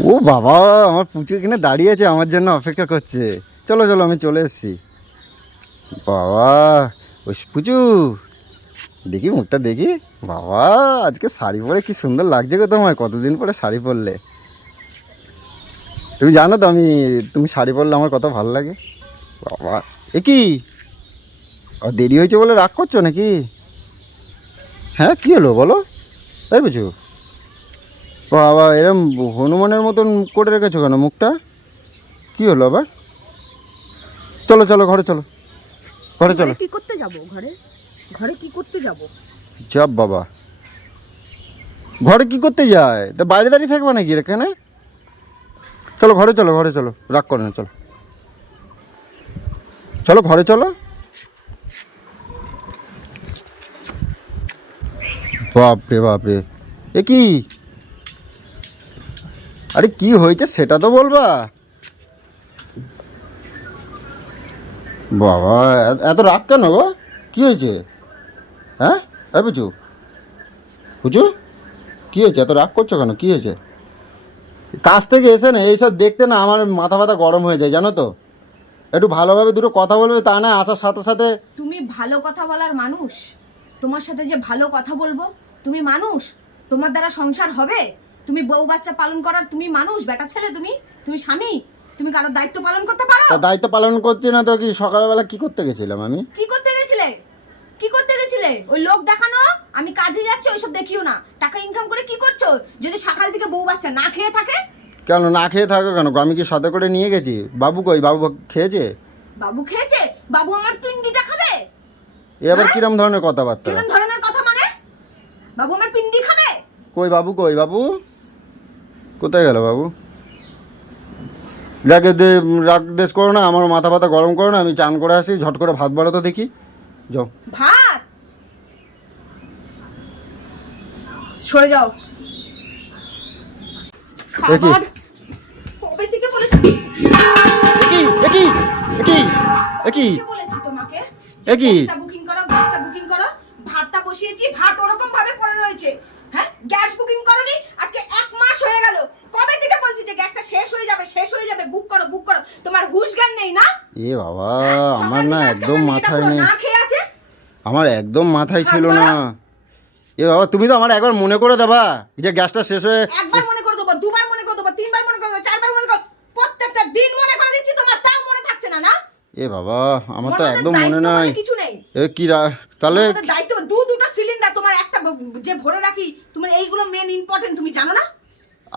ও বাবা, আমার পুচু এখানে দাঁড়িয়ে আছে, আমার জন্য অপেক্ষা করছে। চলো চলো, আমি চলে এসেছি। বাবা, ওই পুচু, দেখি মুখটা দেখি। বাবা, আজকে শাড়ি পরে কি সুন্দর লাগছে গো তোমায়, কতদিন পরে শাড়ি পরলে। তুমি জানো তো তুমি শাড়ি পরলে আমার কত ভালো লাগে। বাবা, এ কি দেরি হয়েছে বলে রাগ করছো নাকি? হ্যাঁ, কী হলো বলো, তাই বুঝু? বাবা, এরম হনুমানের মতন করে রেখেছো কেন মুখটা? কী হলো আবার? চলো চলো, ঘরে চলো, ঘরে চলো। কি করতে যাব? ঘরে ঘরে কি করতে যাব? যাব বাবা, ঘরে কি করতে যায়? তা বাইরে দাঁড়িয়ে থাকবে নাকি এখানে? চলো ঘরে চলো, ঘরে চলো, রাগ করো না, চলো চলো, ঘরে চলো। বাপরে বাপরে, এ কি? আরে কি হয়েছে সেটা তো বলবা। বাবা, এত রাগ কেন গো? কী হয়েছে? হ্যাঁ, এই বুঝু, বুঝু, কী হয়েছে? এত রাগ করছো কেন? কী হয়েছে? কাছ থেকে এসে না এইসব দেখতে না আমার মাথা ব্যথা গরম হয়ে যায়, জানো তো। একটু ভালোভাবে দুটো কথা বলবে, তা না আসার সাথে সাথে। তুমি ভালো কথা বলার মানুষ? তোমার সাথে যে ভালো কথা বলবো, তুমি মানুষ? তোমার দ্বারা সংসার হবে? তুমি বউ বাচ্চা পালন করার তুমি মানুষ? বেটা ছেলে তুমি? তুমি স্বামী? তুমি কারোর দায়িত্ব পালন করতে পারো? তা দায়িত্ব পালন করছি না তো কি? সকালবেলা কি করতে গেছিলাম আমি? কি করতে গেছিলে? কি করতে গেছিলে? ওই লোক দেখানো, আমি কাজে যাচ্ছি ওইসব দেখিও না। টাকা ইনকাম করে কি করছো? যদি সকাল থেকে বউ বাচ্চা না খেয়ে থাকে? কেন না খেয়ে থাকো কেন? আমি কি সাথে করে নিয়ে গেছি? বাবু কই? বাবু খেয়েছে? বাবু খেয়েছে? বাবু আমার পিন্ডিটা খাবে? এ আবার কিরম ধরনের কথাবার্তা? কিরম ধরনের কথা মানে? বাবু আমার পিন্ডি খাবে? কই বাবু, কই বাবু? কোথায় গেল বাবু? যাকে রাগ দেশ করো না, আমার মাথা ব্যথা গরম করো না, আমি চান করে আসি, ঝট করে ভাত বাড়ো তো দেখি, যাও। ভাত? সরে যাও। খাবার কবে থেকে বলেছি? একই একই একই একই কে বলেছি তোমাকে? একই গ্যাসটা বুকিং করো, গ্যাসটা বুকিং করো। ভাতটা বসিয়েছি, ভাত ওরকম ভাবে পড়ে রয়েছে। হ্যাঁ, গ্যাস বুকিং করোনি? আজকে 1 মাস হয়ে গেল। কবে থেকে বলছি যে গ্যাসটা শেষ হয়ে যাবে, শেষ হয়ে যাবে, বুক করো, বুক করো। তোমার হুঁশ জ্ঞান নেই না? এ বাবা, সকাল আমার না থেকে আজকে একদম আমার মেয়েটা মাথায় পুরো নেই। না খেয়ে আছে। আমার একদম মাথায় ছিল ভাত না। বাড়া। এ বাবা, তুমি তো আমার একবার মনে করে দেবা যে গ্যাসটা শেষ হয়ে। একবার মনে করে দেবো, দুবার মনে করে দেবো, তিনবার মনে করে দেবো, চারবার মনে করে, প্রত্যেকটা দিন মনে করে দিচ্ছি, তোমার তাও মনে থাকছে না না? এ বাবা, আমার তো তোমাদের একদম মনে দায়িত্ব নাই। বলে কিছু নেই। এ কি তাহলে? তোমাদের দায়িত্ব দুটো সিলিন্ডার, তোমার একটা যে ভরে রাখি, তোমার এইগুলো মেন ইম্পর্টেন্ট, তুমি জানো না?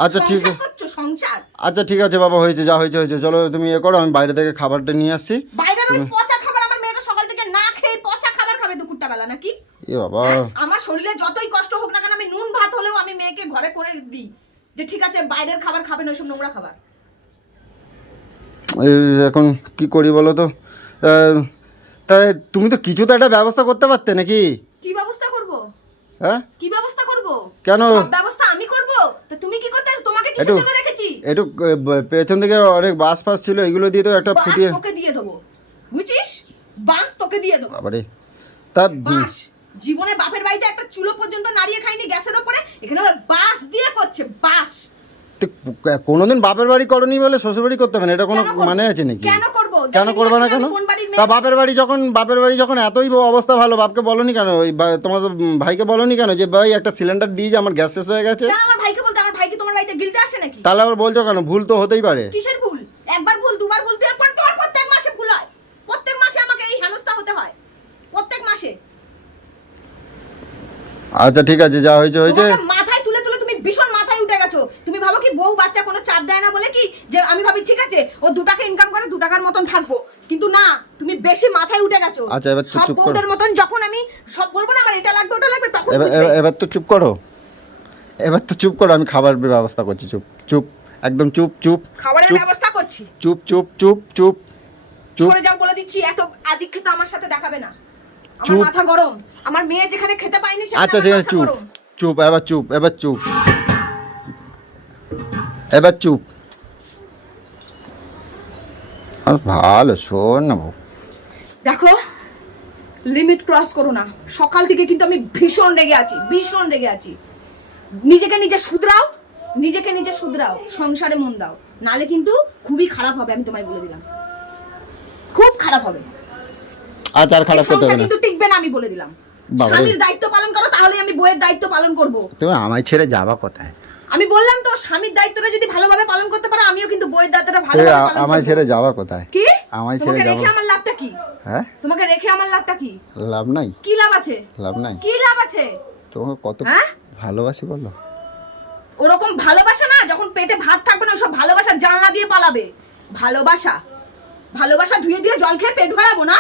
আচ্ছা ঠিক সংসার আছে, করছো, সংসার। আচ্ছা ঠিক আছে বাবা, হয়েছে যা হয়েছে হয়েছে। চলো তুমি এ করো, আমি বাইরে থেকে খাবারটা নিয়ে আসছি। বাইরের ওই পচা খাবার, আমার মেয়েটা সকাল থেকে না খেয়ে পচা খাবার খাবে দুপুরটা বেলা নাকি? এ বাবা, আমার শরীরে যতই কষ্ট হোক না কেন, আমি নুন ভাত হলেও আমি মেয়েকে ঘরে করে দিই, যে ঠিক আছে বাইরের খাবার খাবে না, ওইসব নোংরা খাবার। এখন কি করি বলো তো? তাই তুমি তো কিছু তো একটা ব্যবস্থা করতে পারতে নাকি? কি ব্যবস্থা করব? হ্যাঁ, কি ব্যবস্থা করব? কেন? সব ব্যবস্থা আমি করব। তা তুমি কি করতে? তোমাকে কিসের একটু জন্য রেখেছি? একটু পেছন থেকে অনেক বাস ফাস ছিল, এগুলো দিয়ে তো একটা বাস ফুটিয়ে। তোকে দিয়ে দেবো, বুঝছিস? বাস তোকে দিয়ে দেবো। বাবারে, তা বাস জীবনে বাপের বাড়িতে একটা চুলো পর্যন্ত নাড়িয়ে খাইনি গ্যাসের উপরে, এখানে ওরা বাস দিয়ে করছে, বাস। কোনোদিন বাপের বাড়ি করনি বলে শ্বশুর বাড়ি করতে হবে না, এটা কোনো কেন করবো? মানে আছে নাকি? কেন করবো? কেন দেখে করবে নিয়ে না? আসলে কেন? আমি কোন বাড়ির তা মেয়ে? বাপের বাড়ি যখন এতই অবস্থা ভালো, বাপকে বলনি কেন? ওই তোমার ভাইকে বলনি কেন যে ভাই একটা সিলিন্ডার দিয়ে যে আমার গ্যাস শেষ হয়ে গেছে? কেন আমার ভাইকে বলতে? আমার ভাই কি তোমার বাড়িতে গিলতে আসে নাকি? তাহলে আবার বলছো কেন? ভুল তো হতেই পারে। কিসের ভুল? একবার ভুল, দুবার ভুল, তারপর তোমার প্রত্যেক মাসে ভুল হয়। প্রত্যেক মাসে আমাকে এই হেনস্থা হতে হয়, প্রত্যেক মাসে। আচ্ছা ঠিক আছে, যা হয়েছে হয়েছে। তোমাকে মাথায় তুলে তুলে তুমি ভীষণ মাথায় উঠে গেছো। তুমি ভাবো কি বউ বাচ্চা কোনো চাপ দেয় না বলে কি যে আমি ভাবি ঠিক আছে ও 2 টাকা ইনকাম করে 2 টাকার মতন থাকবো, কিন্তু না, তুমি বেশি মাথায় উঠে গেছো। আচ্ছা, এবার সব চুপ করো। বউদের মতন যখন আমি সব বলবো না আমার এটা লাগবে ওটা লাগবে, তখন এবার বুঝবে। এবার তো চুপ করো, এবার তো চুপ করো, আমি খাবার ব্যবস্থা করছি। চুপ চুপ, একদম চুপ চুপ। খাবারের চুপ ব্যবস্থা করছি। চুপ চুপ চুপ চুপ চুপ। সরে যাও বলে দিচ্ছি, এত আদিক্ষিত আমার সাথে দেখাবে না। আমার চুপ। মাথা গরম। আমার মেয়ে যেখানে খেতে পায়নি সেখানে আচ্ছা আমার ঠিক আছে, মাথা চুপ গরম। চুপ, এবার চুপ, এবার চুপ, এবার চুপ। আর ভালো শোন না বউ। দেখো, লিমিট ক্রস করো না। সকাল থেকে কিন্তু আমি ভীষণ রেগে আছি, ভীষণ রেগে আছি। নিজেকে নিজে শুধরাও, নিজেকে নিজে শুধরাও, সংসারে মন দাও, নালে কিন্তু খুবই খারাপ হবে, আমি তোমায় বলে দিলাম, খুব খারাপ হবে। আজ আর খারাপ এই করতে সংসার হবে না। কিন্তু টিকবে না, আমি বলে দিলাম। বাবা রে। স্বামীর দায়িত্ব পালন করো, তাহলে আমি বইয়ের দায়িত্ব পালন করব। তুমি আমায় ছেড়ে যাবা কোথায়? আমি বললাম তো, স্বামীর দায়িত্বটা যদি ভালোভাবে পালন করতে পারো, আমিও কিন্তু বইয়ের দায়িত্বটা তুমি ভালোভাবে পালন আমায় করব। ছেড়ে যাবা কোথায়? কি? আমায় ছেড়ে তোমাকে যাবা? রেখে আমার লাভটা কি? হ্যাঁ, তোমাকে রেখে আমার লাভটা কি? লাভ নাই। কি লাভ আছে? লাভ নাই। কি লাভ আছে? তোমাকে কত হ্যাঁ? ভালোবাসি বলো। ওরকম ভালোবাসা না, যখন পেটে ভাত থাকবে না, সব ভালোবাসা জানলা দিয়ে পালাবে। ভালোবাসা, ভালোবাসা ধুয়ে দিয়ে জল খেয়ে পেট ভরাবো না?